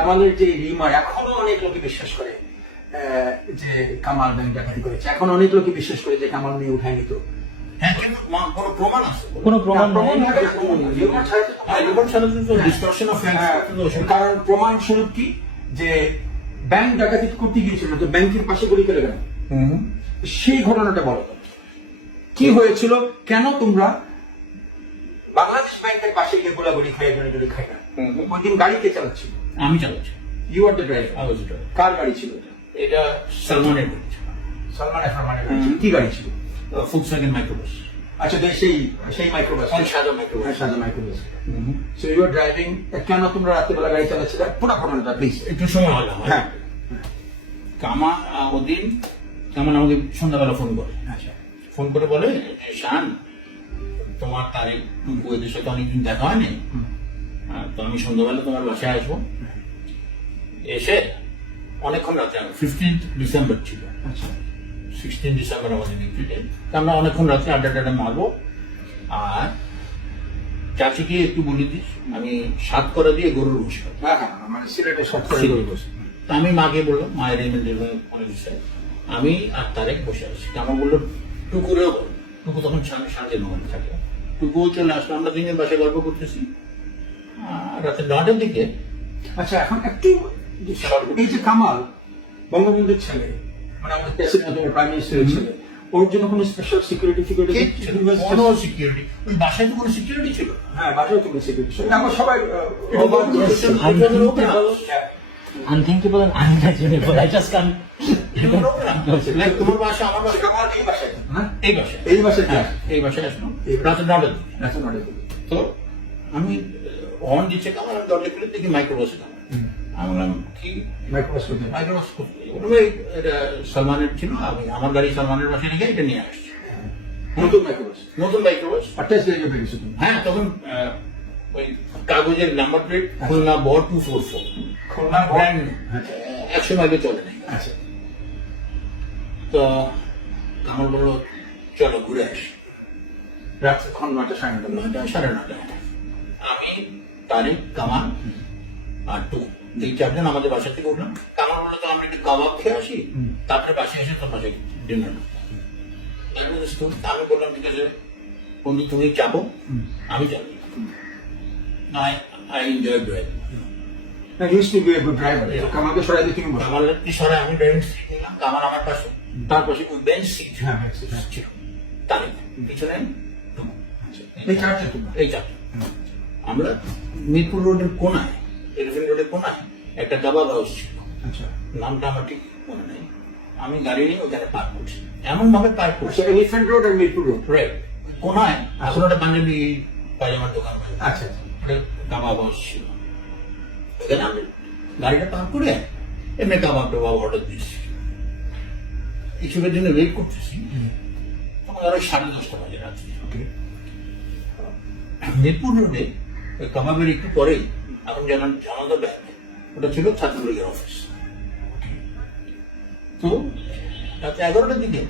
কামালের যে রিমার এখনো অনেক লোকে বিশ্বাস করে যে কামাল ব্যাংক ডাকাতি করেছে, এখন অনেক লোকে বিশ্বাস করে যে কামাল নিয়ে উঠায় নিত। হ্যাঁ, কিন্তু কোনো প্রমাণ আছে? কোনো প্রমাণ কারণ প্রমাণ স্বরূপ কি যে ব্যাংক ডাকাতি করতে গিয়েছিল, তো ব্যাংকের পাশে গুলি করে গেল, সেই ঘটনাটা বলো কি হয়েছিল, কেন তোমরা বাংলাদেশ ব্যাংকের পাশে গিয়ে গোলাগুলি খাই গুলি খাই না? ওই দিন গাড়ি কে চালাচ্ছিল? আমি চালাচ্ছি। You are the driver. কার গাড়ি ছিল এটা? এটা সালমানের গাড়ি ছিল। সালমান এফরমানের গাড়ি ছিল। কি গাড়ি ছিল? Volkswagen microbus. আচ্ছা, সেই মাইক্রোবাস, সাদা মাইক্রোবাস। সাদা microbus. So you are driving. কেন তোমরা রাত্রিবেলা গাড়ি চালাচ্ছিলে? পুরো ঘটনাটা প্লিজ। একটু সময় হলো। হ্যাঁ, কামা ওদিন কামান আমাকে সন্ধ্যাবেলা ফোন করে। আচ্ছা, ফোন করে বলে, শান তোমার তারিখ বইদের সাথে অনেকদিন দেখা হয়নি, তো আমি সন্ধ্যাবেলা তোমার বাসায় আসবো, এসে অনেকক্ষণ রাতে 15 ডিসেম্বর ছিল, আচ্ছা, 16 ডিসেম্বর আমাদের ডিউটি ডে, আমরা অনেকক্ষণ রাতে আড্ডা মারবো। আর চাচিকে একটু বলে দিস আমি 7 করা দিয়ে গরুর ঘুষ খাবো। হ্যাঁ হ্যাঁ, মানে সিলেটের সব তা আমি মাকে বললো, মায়ের মনে দিচ্ছে, আমি আর তারেক বসে আছি। আমার বললো টুকুরেও বল, টুকু তখন সাঁঝে ওখানে থাকে, টুকুও চলে আসলো, আমরা তিনজন বাসায় গল্প করতেছি। রাতে 9টার দিকে। আচ্ছা, এখন একটু এই যে কামাল বঙ্গবন্ধুর ছেলে, মানে আমাদের প্রেসিডেন্ট প্রাইম মিনিস্টারের ছেলে, ওর জন্য কোনো স্পেশাল সিকিউরিটি কোনো সিকিউরিটি, ওই বাসায় তো কোনো সিকিউরিটি ছিল? হ্যাঁ, বাসায় তো কোনো সিকিউরিটি ছিল। আমরা সবাই unthinkable and unimaginable. I just can't. তোমার বাসা আমার বাসা, কামাল এই বাসায়, হ্যাঁ এই বাসায়, এই বাসায়, এই বাসায় আসলো রাতে 9টার দিকে। এখন অনেক তো আমি হর্ন দিচ্ছে কামাল, আমি দরজা খুলে দেখি মাইক্রোবাসে কামাল। আমি বললাম কি মাইক্রোবাস করতে মাইক্রোবাস? এটা সালমানের ছিল, আমি আমার গাড়ি সালমানের বাসায় রেখে এটা নিয়ে আসছি। নতুন মাইক্রোবাস, নতুন মাইক্রোবাস। টেস্ট ড্রাইভে পেয়েছো তুমি? হ্যাঁ, তখন ওই কাগজের নাম্বার প্লেট, খুলনা বর 244, খুলনা ব্র্যান্ড 100 মাইলে চলে নাই। আচ্ছা, তো কামাল বললো চলো ঘুরে আসি। রাত্রে 9টা 9:30। 9টা 9:30। আমি তারিক, কামাল আর টুকু, এই 4 জন আমাদের বাসা থেকে উঠলাম। কামাল বললো তো আমরা একটু কাবাব খেয়ে আসি, তারপরে বাসায় এসে তোর বাসায় ডিনার। আমি বললাম ঠিক আছে বন্ধু, তুমি চাপো, আমি যাবো। I enjoy driving. You used to be a good driver. কামালকে সরাই দিয়ে তুমি বসো। কামালকে সরাই আমি ড্রাইভিং সিট নিলাম, কামাল আমার পাশে, তার পাশে ওই বেঞ্চ সিট হ্যাঁ, হ্যাঁ, ছিল, তার পিছনে এই চারটে তুমি? এই চারটে। আমরা মিরপুর রোডের কোনায়, এলিফেন্ট রোডের কোনায় একটা কাবাব হাউস ছিল, আচ্ছা, নামটা আমার ঠিক মনে নেই। আমি গাড়ি নিয়ে ওখানে পার্ক করছি, এমন ভাবে পার্ক করছি, এলিফ্যান্ট রোড আর মিরপুর রোড, রাইট কোনায়। এখন একটা পাঞ্জাবি পায়জামার দোকান, আচ্ছা, কাবাব হাউস ছিল। ওখানে আমি গাড়িটা পার্ক করে এমনি কাবাব টাবাব অর্ডার দিয়েছি, কিছুক্ষণের জন্য ওয়েট করতেছি। তখন আরো 10:30 বাজে রাত্রি। মিরপুর রোডে ওই কাবাবের একটু পরেই এখন জানাজা ব্যাংক, ওটা ছিল ছাত্রলীগের অফিস। তো রাত 11টার দিকে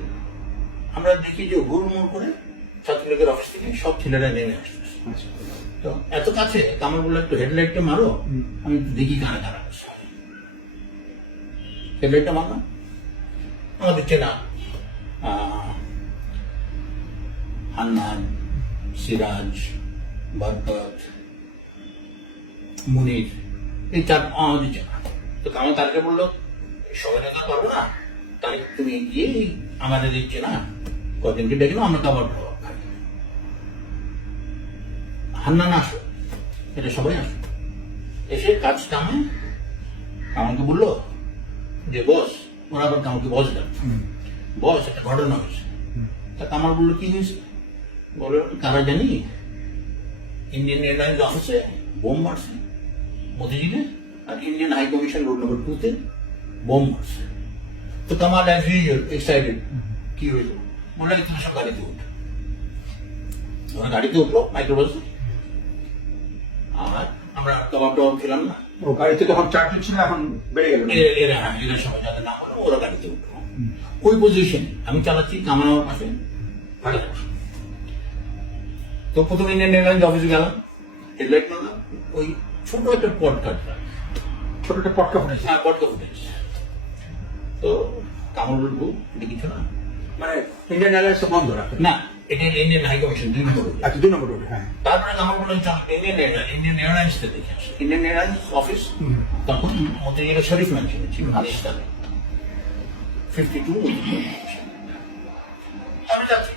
আমরা দেখি যে হুড়মুড় করে ছাত্রলীগের অফিস থেকে সব ছেলেরা নেমে আসতেছে। তো এত কাছে কামাল বললো একটু হেডলাইটটা মারো, আমি একটু দেখি কারা কারা আসছে। হেডলাইটটা মারলাম, আমাদের চেনা হান্নান, সিরাজ, বরকত, মুনির, এই 4 আমাদের চেনা। তো কামাল তারকে বললো সবাই দেখা পারবো না, তাই তুমি গিয়ে আমাদের দিচ্ছে না কদিনকে ডেকে নাও, আমরা খাবার খাই। হান্নান আসো, এটা সবাই আসো। এসে কাজ কামে কামালকে বললো যে বস, ওরা আবার কামালকে বস ডাকছে, বস একটা ঘটনা হয়েছে। তা কামাল বললো কি হয়েছে? বলো তারা জানি ইন্ডিয়ান এয়ারলাইন্স অফিসে বোম মারছে মোদিজিকে, আর Indian high commission road number 2-তে bomb মারছে। তো কামাল অ্যাজ ইউজুয়াল এক্সাইটেড, কি হইল? বললো তুমি সব গাড়িতে উঠো। ওরা গাড়িতে উঠলো মাইক্রোবাসে, আর আমরা কাবাব টাবাব খেলাম না। ও গাড়িতে তখন 4 জন ছিল, এখন বেড়ে গেল। এরা সবাই যাদের নাম হলো ওরা গাড়িতে উঠলো। ওই পজিশনে আমি চালাচ্ছি, কামাল আমার পাশে। তো প্রথম ইন্ডিয়ান এয়ারলাইন্স অফিসে গেলাম, হেডলাইট মারলাম, ওই ছোট একটা পডকাস্ট ছোট একটা পটকা ফুটেছে, হ্যাঁ পটকা ফুটেছে। তো কামল বলবো এটা কিছু না, মানে ইন্ডিয়ান এয়ারলাইন্স বন্ধ রাখে না এটা ইন্ডিয়ান হাই কমিশন 2 নম্বর রোডে। আচ্ছা 2 নম্বর রোডে, হ্যাঁ। তারপরে কামল বললো ইন্ডিয়ান এয়ারলাইন্স দেখে আসে। ইন্ডিয়ান এয়ারলাইন্স অফিস তখন মতিঝিলের শরীফ ম্যানশনে ছিল, আলিস্তানে 52 মতিঝিল। আমি যাচ্ছি,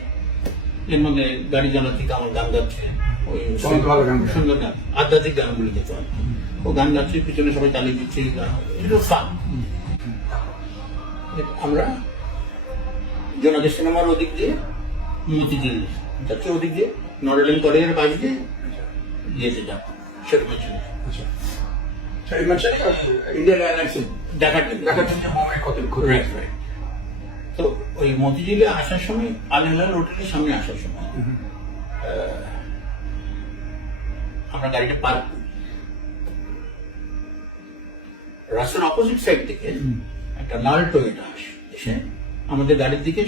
এর মধ্যে গাড়ি চালাচ্ছি, কামল গান গাচ্ছে, ওই ভালো গান গায়। সুন্দর গান, আধ্যাত্মিক গানগুলি যেত। ও গান গাচ্ছে, পিছনে সবাই তালি দিচ্ছে, এটা ফান। আমরা জোনাকি সিনেমার ওদিক দিয়ে মতিঝিল যাচ্ছে, ওদিক দিয়ে নরেলিন কলেজের পাশ দিয়ে ইয়েতে যাবো, শরীফ ম্যানশনে। আচ্ছা শরীফ ম্যানশনে ইন্ডিয়ান এয়ারলাইন্স দেখার জন্য। দেখার জন্য বোম্বে কত রাইট রাইট। তো ওই মতিঝিলে আসার সময়, আল হেলাল হোটেলের সামনে আসার সময় আমরা গাড়িটা পার্ক করি। রাস্তার অপোজিট সাইড থেকে একটা লাল টয়োটা আসে, এসে আমাদের গাড়ির দিকে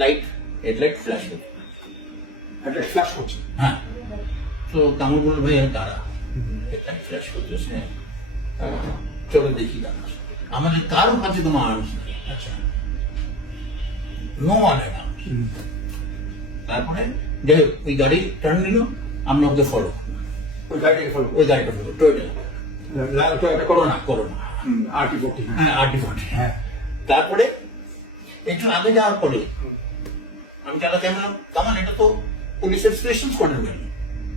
লাইট, হেডলাইট ফ্ল্যাশ করে। একটা ফ্ল্যাশ করছে। হ্যাঁ, তো কামল বলল ভাই দাঁড়া, হেডলাইট ফ্ল্যাশ করতেছে, চলো দেখি দাঁড়া। আমাদের কারো কাছে কোনো আর্মস নেই, আচ্ছা নো ওয়ান এট আর্মস। তারপরে যাই হোক ওই গাড়ি টার্ন নিল, আমরা ওকে ফলো, ওই গাড়িটাকে ফলো ওই গাড়িটা ফলো, টয়োটা এটা করো না, করোনা, RT40, হ্যাঁ RT40। হ্যাঁ। তারপরে একটু আগে যাওয়ার পরে আমি চালাতে বললাম, কামান এটা তো পুলিশের স্টেশন স্কোয়াডের গাড়ি।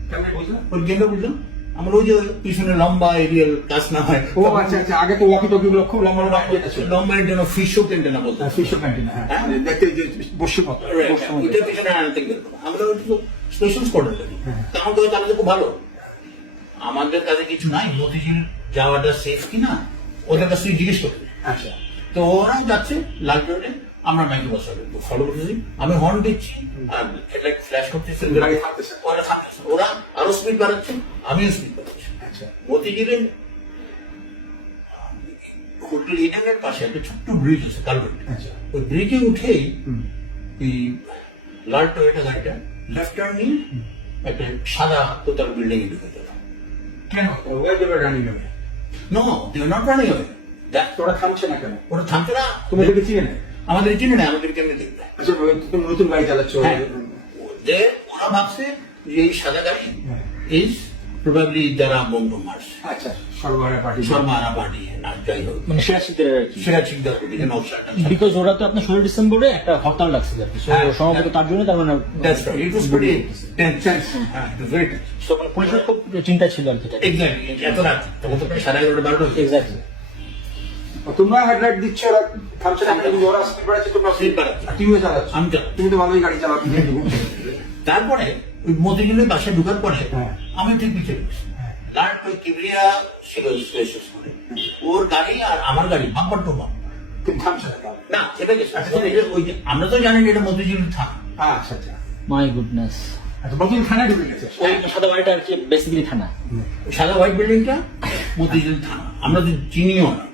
কেমন বুঝলাম? ওই গেলে বুঝলাম আমার ওই যে পিছনে লম্বা এরিয়াল কাজ না হয়, ও আচ্ছা আচ্ছা, আগে তো ওয়াকি টকি গুলো খুব লম্বা লম্বা যেটা ছিল। লম্বা এন্টেনা, ফিশও এন্টেনা বলতো। ফিশ ক্যান্টিন, হ্যাঁ, হ্যাঁ। দেখতে যে বসে মতো বসে মতো। ওইটার পিছনে আনতে গেলাম। আমরা ওই তো স্টেশন স্কোয়াডের গাড়ি, হ্যাঁ। তখন তো চালাতে খুব ভালো। আমাদের কাছে কিছু নাই, মতিঝিল যাওয়াটা সেফ কিনা ওদের কাছ থেকে জিজ্ঞেস করতে। আচ্ছা তো ওরা যাচ্ছে লাল রোডে, আমরা মাইকে বসা ফলো করতেছি, আমি হর্ন দিচ্ছি আর হেডলাইট ফ্ল্যাশ করতেছি, গাড়ি থাকতেছে। ওরা থাকতেছে, ওরা আরো স্পিড বাড়াচ্ছে, আমিও স্পিড বাড়াচ্ছি। আচ্ছা মতিঝিলের হোটেল ইডেনের পাশে একটা ছোট্ট ব্রিজ আছে, কালভার্ট। আচ্ছা ওই ব্রিজে উঠেই এই লাল টয়োটা গাড়িটা লেফট টার্ন নিয়ে একটা সাদা তোতার বিল্ডিং এ ঢুকে গেল। কেন ওয়াই দেবে রানিং হবে? No, they are not running away. তোরা থামছে না কেন? ওরা থামছে না, তুমি দেখে চিনে না? আমাদের চিনে না, আমাদের কেমনে দেখবে। আচ্ছা তুমি নতুন গাড়ি চালাচ্ছ, হ্যাঁ, যে ওরা ভাবছে যে এই সাদা গাড়ি হ্যাঁ। ইজ প্রবাবলি যারা বন্ধু মার্স, আচ্ছা সর্বহারা পার্টি, শর্মারা পার্টি না, যাই হোক মানে শেয়ার শিখদের আর কি, সেরা ঠিক দরকার দিকে নকশাটা। বিকজ ওরা তো আপনার 16 ডিসেম্বরে একটা হরতাল ডাকছিল আর কি, So, হ্যাঁ, সম্ভবত তার জন্য তার মানে That's right. It was pretty tense. হ্যাঁ, it was very tense. So, মানে পুলিশের খুব চিন্তা ছিল আর কি। Exactly. এত রাত, তখন তো প্রায় 11:30 12টা হয়েছে। এক্স্যাক্টলি। তোমরা হেডলাইট দিচ্ছ, ওরা থামছে না, কিন্তু ওরা স্পিড বাড়াচ্ছে, তোমরা Speed বাড়াচ্ছি। তুমিও চালাচ্ছ। আমি চালাই। তুমি তো ভালোই গাড়ি চালাচ্ছ। তারপরে ওই মতিঝিলের বাসায় ঢোকার পরে হ্যাঁ। আমি ঠিক পিছিয়ে গেছি। লাট ওই কিবরিয়া ছিল স্পেশাল করে, ওর গাড়ি আর আমার গাড়ি বাম্পার টু বাম্পার। তুমি থামছে না তাহলে? না, সেটা গেছে। ওই যে আমরা তো জানি না এটা মতিঝিল থানা। আচ্ছা আচ্ছা মাই গুডনেস। আচ্ছা, নতুন থানায় ঢুকে গেছে। ওই সাদা বাড়িটা আর কি বেসিক্যালি থানা। ওই সাদা হোয়াইট বিল্ডিংটা মতিঝিল থানা, আমরা তো চিনিও না।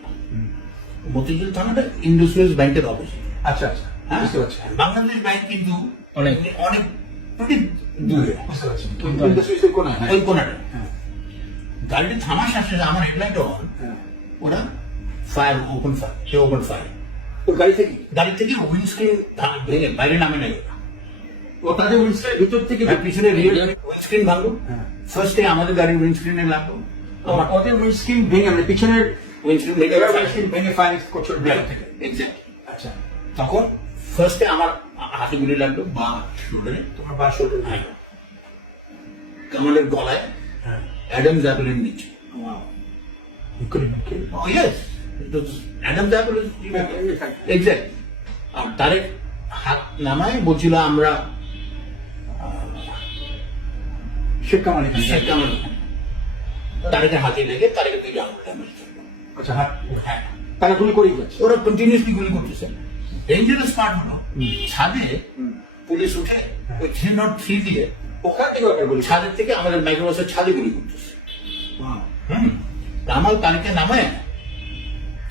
মতিঝিল থানাটা ইন্ডাস্ট্রিয়াল ব্যাংকের অপোজিট। আচ্ছা আচ্ছা হ্যাঁ, বুঝতে পারছি, বাংলাদেশ ব্যাংক কিন্তু অনেক। অনেক pretty দূরে, বুঝতে পারছি। কিন্তু সুইচের কোনায়, হ্যাঁ। ওই কোনাটা। হ্যাঁ। গাড়িটি থামার সাথে সাথে আমার হেডলাইট অন, হ্যাঁ। ওরা ফায়ার, ওপেন ফায়ার, সে ওপেন ফায়ার। তো গাড়ি থেকে গাড়ি থেকে উইন্ডস্ক্রিন ভেঙে বাইরে নামে নাই ওরা। ও তাদের উইন্ডস্ক্রিনের ভিতর থেকে আর পিছনে রিয়ার উইন্ডস্ক্রিন ভাঙলো, হ্যাঁ। ফার্স্টে আমাদের গাড়ির উইন্ডস্ক্রিনে লাগলো, আমার ওদের উইন্ডস্ক্রিন ভেঙে, মানে পিছনের উইন্ডস্ক্রিন ভেঙে উইন্ডস্ক্রিন ভেঙে ফায়ারিং করছে ওর ভিতর থেকে। এক্স্যাক্ট। আচ্ছা তখন ফার্স্টে আমার হাতে গুলি লাগলো বা শোল্ডারে, তোমার বাস ওটা কামালের গলায়, হ্যাঁ। অ্যাডামস অ্যাপেলের নিচে। Wow. You couldn't have killed. Oh yes, it was Adam's apple is exact. আর তারেক হাত নামায় বলছিল আমরা শেখ কামাল এখানে। শেখ কামাল, তারেকের হাতে লেগে তারেকের 2টা আঙুল ড্যামেজ। আচ্ছা হ্যাঁ হ্যাঁ, তারা গুলি করেই যাচ্ছে। ওরা কন্টিনিউসলি গুলি করতেছে। ডেঞ্জারাস পার্ট হলো ছাদে পুলিশ উঠে ওই 303 দিয়ে ওখান থেকে ওদের গুলি। ছাদের থেকে আমাদের মাইক্রোবাসের ছাদে গুলি করতেছে। Wow. কামাল তারেকে নামায়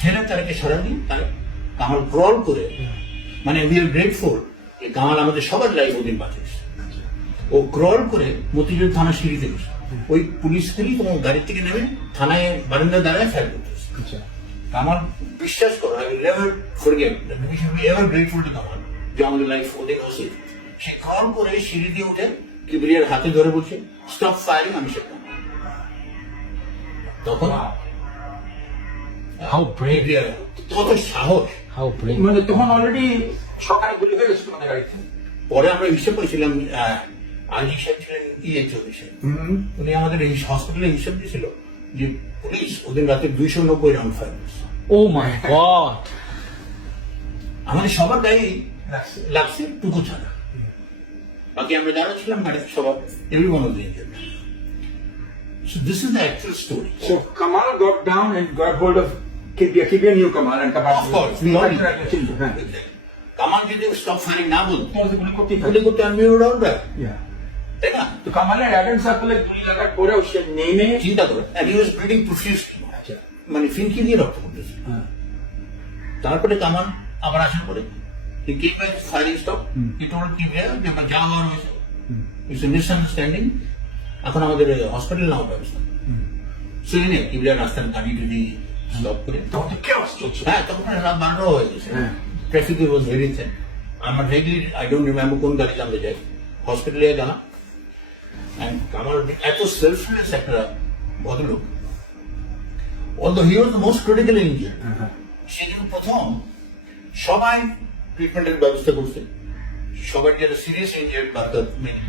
ঠেলে তারেকে সরানি, কামাল ক্রল করে, মানে উই আর গ্রেটফুল কামাল আমাদের সবার লাইফ ওদিন বাঁচিয়েছে। ও ক্রল করে মতিঝিল থানা সিঁড়িতে গেছে। ওই পুলিশদেরই তোমার গাড়ি থেকে নেমে থানায় বারান্দায় দাঁড়ায় ফায়ার করতেছে। আচ্ছা আমার বিশ্বাস করো, I will never forget that we should be ever grateful to Kamal যে আমাদের লাইফ ওদের হচ্ছে। সে কল করে সিঁড়ি দিয়ে উঠে কিবরিয়ার হাতে ধরে বলছে স্টপ ফায়ারিং, আমি সেটা তখন How brave. কিবরিয়ার কত সাহস। How brave. মানে তখন অলরেডি সকালে গুলি হয়ে গেছে তোমাদের গাড়িতে। পরে আমরা হিসেব করেছিলাম, আলী সাহেব ছিলেন চৌধুরী সাহেব, উনি আমাদের এই হসপিটালে হিসেব দিয়েছিল যে পুলিশ ওদের রাতে 290 রাউন্ড ফায়ার করছে। Oh my god. আমাদের সবার গায়ে লাগছে টুকু ছাড়া, বাকি আমরা যারা ছিলাম গাড়িতে সবার every one of the So this is the actual story. So Kamal got down and got hold of Kibia. Kibia knew Kamal and Kamal. Of course, we all knew. হ্যাঁ। কামাল যদি স্টপ ফায়ারিং না বলতো তোমাদের গুলি করতেই গুলি থাকে। করতে আমি রাউন্ড ব্যাক, Yeah. তাই না? তো কামালের অ্যাডেন্ট সার্কেলে গুলি লাগার পরেও সে নেমে চিন্তা করো, and he was bleeding profusely, আচ্ছা মানে ফিনকি দিয়ে রক্ত করতেছে। হ্যাঁ তারপরে কামাল আবার আসার পরে he came back firing stop, he told Kibia যে আমার যা হওয়ার হয়েছে, it's a misunderstanding, এখন আমাদের হসপিটাল নাও ব্যবস্থা। সো এনে কিবরিয়া রাস্তার গাড়ি যদি স্টপ করে, তখন তো chaos চলছে। হ্যাঁ তখন রাত 12 হয়ে গেছে, হ্যাঁ। Traffic was very thin. আমার রেডি আই ডোন্ট রিমেম্বার কোন গাড়ি জানতে যাই, হসপিটালে জানা। And কামাল এত সেলফলেস একটা ভদ্রলোক, although he was the most critically injured, সেদিন প্রথম সবাই ট্রিটমেন্টের ব্যবস্থা করছে, সবাই যারা সিরিয়াস ইনজিয়ার্ড বার্কাত মেনে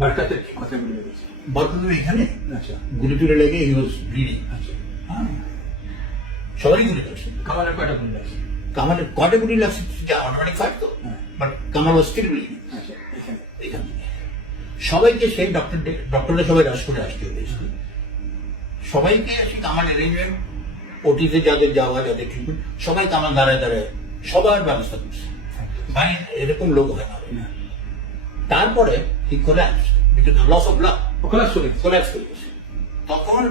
বারকাতের কি কথা বলে গেছে? বার্কাত এখানে আচ্ছা গুলি টুলে লেগে হি ওয়াজ ব্লিডিং। আচ্ছা সবারই গুলি লাগছে। কামালের কয়টা গুলি লাগছে? কামালের কটা গুলি লাগছে যা অটোমেটিক ফায়ার তো, হ্যাঁ। But Kamal was still bleeding আচ্ছা এখানে এখান থেকে। সবাইকে সেই ডক্টররা সবাই রাশ করে আসতে হয়েছিল, সবাইকে আসি কামাল অ্যারেঞ্জমেন্ট, ওটিতে যাদের যাওয়া যাদের ট্রিটমেন্ট সবাই কামাল দাঁড়ায় দাঁড়ায় সবার ব্যবস্থা করছে। ভাই এরকম লোক হয় না। না তারপরে he collapsed because of loss of blood, ওখানে চলে গেছে। কোল্যাপস করে গেছে। তখন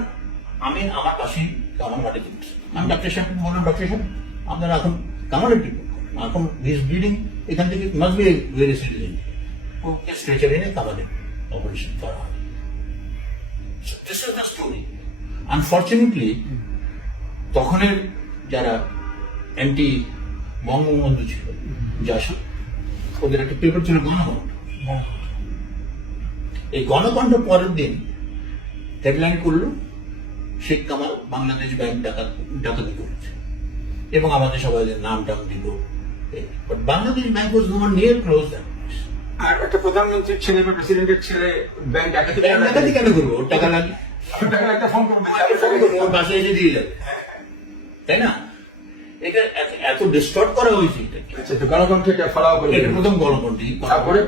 আমি আমার পাশে কামাল মাটিতে উঠছি, আমি ডাক্তার সাহেব বললাম ডক্টর সাহেব আপনারা এখন কামালের ট্রিটমেন্ট এখন হিজ ব্লিডিং, এখান থেকে must be very serious, okay stretcher এনে কামালের অপারেশন করা হয়। This is the story. Unfortunately তখনের যারা অ্যান্টি বঙ্গবন্ধু ছিল জাসদ, ওদের একটা পেপার ছিল গণকণ্ঠ। এই গণকণ্ঠ পরের দিন হেডলাইন করলো শেখ কামাল বাংলাদেশ ব্যাংক ডাকাতি করেছে এবং আমাদের সবাই নাম টাম দিল, but Bangladesh bank was nowhere near close that. আর একটা প্রধানমন্ত্রীর ছেলে বা প্রেসিডেন্টের ছেলে ব্যাংক ডাকাতি ব্যাংক ডাকাতি কেন করবো? ওর টাকা লাগে, টাকা একটা ফোন করবে ওর পাশে এসে দিয়ে যাবে, তাই না? এটা এত ডিস্টর্ট করা হয়েছে। আচ্ছা তো গণতন্ত্র এটা ফলাও করে এটা প্রথম গণকণ্ঠী। তারপরে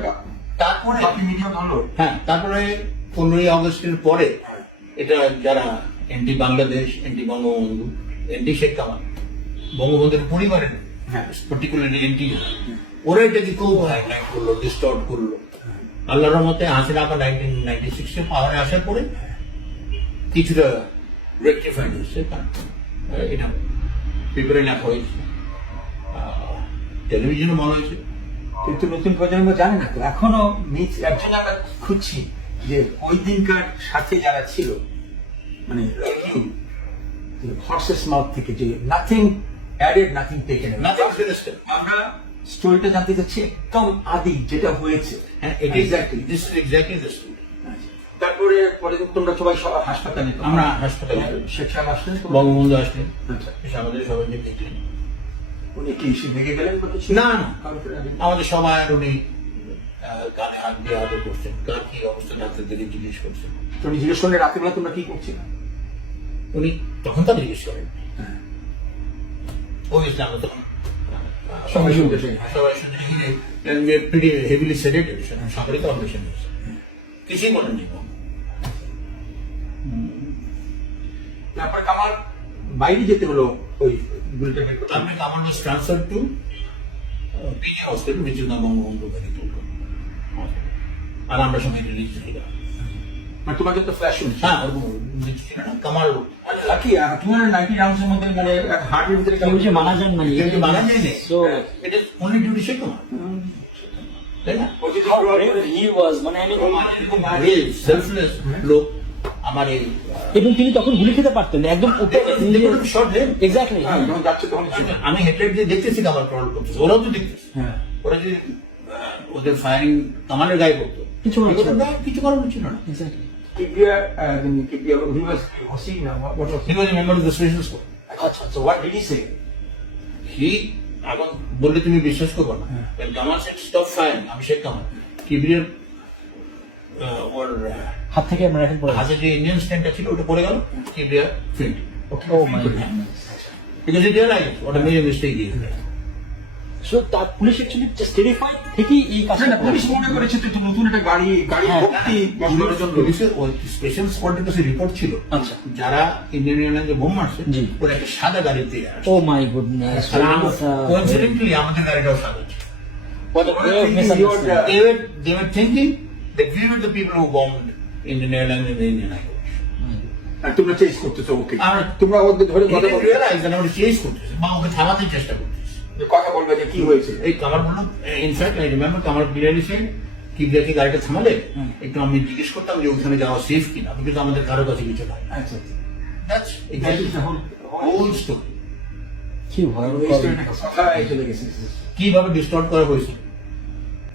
তারপরে বাকি মিডিয়া ভালো হ্যাঁ তারপরে 15ই আগস্টের পরে এটা যারা এনটি বাংলাদেশ, এনটি বঙ্গবন্ধু, এনটি শেখ কামাল, বঙ্গবন্ধুর পরিবারের হ্যাঁ। পার্টিকুলারলি এনটি, ওরা এটাকে খুব হাইলাইট করলো, ডিস্টর্ট করলো। আল্লাহর রহমতে হাসিনা আবার 1996-এ পাওয়ারে আসার পরে কিছুটা রেকটিফাইড হচ্ছে, এটা পেপারে লেখা হয়েছে, টেলিভিশনে বলা হয়েছে। কিন্তু নতুন প্রজন্ম জানে না তো এখনো একজন আমরা খুঁজছি যে ওই দিনকার সাথে যারা ছিল মানে হর্সেস মাউথ থেকে যে nothing added nothing taken, Nothing sinister. আমরা স্টোরিটা জানতে চাচ্ছি একদম আদি যেটা হয়েছে। হ্যাঁ, এটা exactly this is exactly the story. তারপরে পরে তোমরা সবাই হাসপাতালে, আমরা হাসপাতালে শেখ সাহেব আসলেন, বঙ্গবন্ধু আসলেন, আচ্ছা এসে আমাদের সবাইকে দেখলেন। উনি কি এসে ভেঙে গেলেন বা কিছু? না না, আমাদের সবাই উনি কানে হাত দিয়ে আদর করছেন, কার কি অবস্থা ডাক্তারদেরকে জিজ্ঞেস করছেন। তো উনি জিজ্ঞেস করলেন রাত্রিবেলা তোমরা কি করছিলে? উনি তখন তাদের জিজ্ঞেস করেন, অবভিয়াসলি আমরা তখন সবাই শুনতে চাই। সবাই শুনে প্রিটি হেভিলি সেডেটেড, সবারই তো অপারেশন হয়েছে, কিছুই বলেননি। তারপরে কামাল বাইরে যেতে হলো ওই গুলিটা বের করতে। তারপরে আমার was transferred to PG hospital, which is now Bangabandhu medical college. আর আমরা সবাই রিলিজ হয়ে গেলাম। মানে তোমাকে তো ফ্ল্যাশ শুনছি। হ্যাঁ, ওরকম কিছু ছিল না। কামাল লাকি 290 রাউন্ডস এর মধ্যে মানে হার্টের ভিতরে কেউ যে মারা যান না, কিন্তু মারা যায়নি। So It is only due to Sheikh Kamal, তাই না? how brave he was, মানে আমি এরকম brave, selfless লোক আমার এই এবং তিনি তখন গুলি খেতে পারতেন একদম শর্ট হেড এক্স্যাক্টলি হ্যাঁ, যখন যাচ্ছে তখন আমি হেডলাইট দিয়ে দেখতেছি কামাল প্রবল করতেছে, ওরাও তো দেখতেছে। হ্যাঁ ওরা যদি ওদের ফায়ারিং কামানের গায়ে করতো, কিছু করার ছিল না। কিছু করার ছিল না। Exactly Kibia, he was Hosina, what was He was a member of the special squad. Acha, so what did he say? He এখন বললে তুমি বিশ্বাস করবো না, when Kamal said stop firing, আমি শেখ কামাল কিবরিয়ার ওর হাত থেকে আমরা রাইফেল পড়ে হাতে যে ইন্ডিয়ান স্ট্যান্ডটা ছিল ওটা পড়ে গেল, কিবরিয়া ফিল্ড oh my god because he realized what a major mistake he had. So তার পুলিশ অ্যাকচুয়ালি জাস্ট টেরিফাইড থেকেই এই না, কাজটা না, পুলিশ মনে করেছে তো এটা নতুন একটা গাড়ি হ্যাঁ, ভর্তি মানুষজন রয়েছে। পুলিশের ওই স্পেশাল স্কোয়াডের কাছে রিপোর্ট ছিল, আচ্ছা। যারা ইন্ডিয়ান এয়ারলাইন্সে বোম মারছে জি। ওরা একটা সাদা গাড়িতে আসছে। ও মাই গুডনেস Coincidentally, আমাদের গাড়িটাও সাদা ছিল। what a grave misunderstanding. They were thinking that we were the people who bombed Indian Airlines in the Indian Highway. আর তোমরা চেঞ্জ করতেছো ওকে, আর তোমরা ওদের ধরে He কথা didn't বলবে, realize that আমরা চেঞ্জ করতেছি বা ওকে থামাতে চেষ্টা করতেছি। কথা বলবে যে কি হয়েছে। এই কামার বললাম, ইনফ্যাক্ট আই রিমেম্বার কামার ক্লিয়ারলি সেড কি দেখে গাড়িটা থামালে একটু আমি জিজ্ঞেস করতাম যে ওখানে যাওয়া সেফ কিনা, বিকজ আমাদের কারো কাছে কিছু নাই। আচ্ছা, That's exactly the whole story. কি ভয়াবহ এই স্টোরিটা কথা চলে গেছে। কিভাবে ডিস্টর্ট করা হয়েছে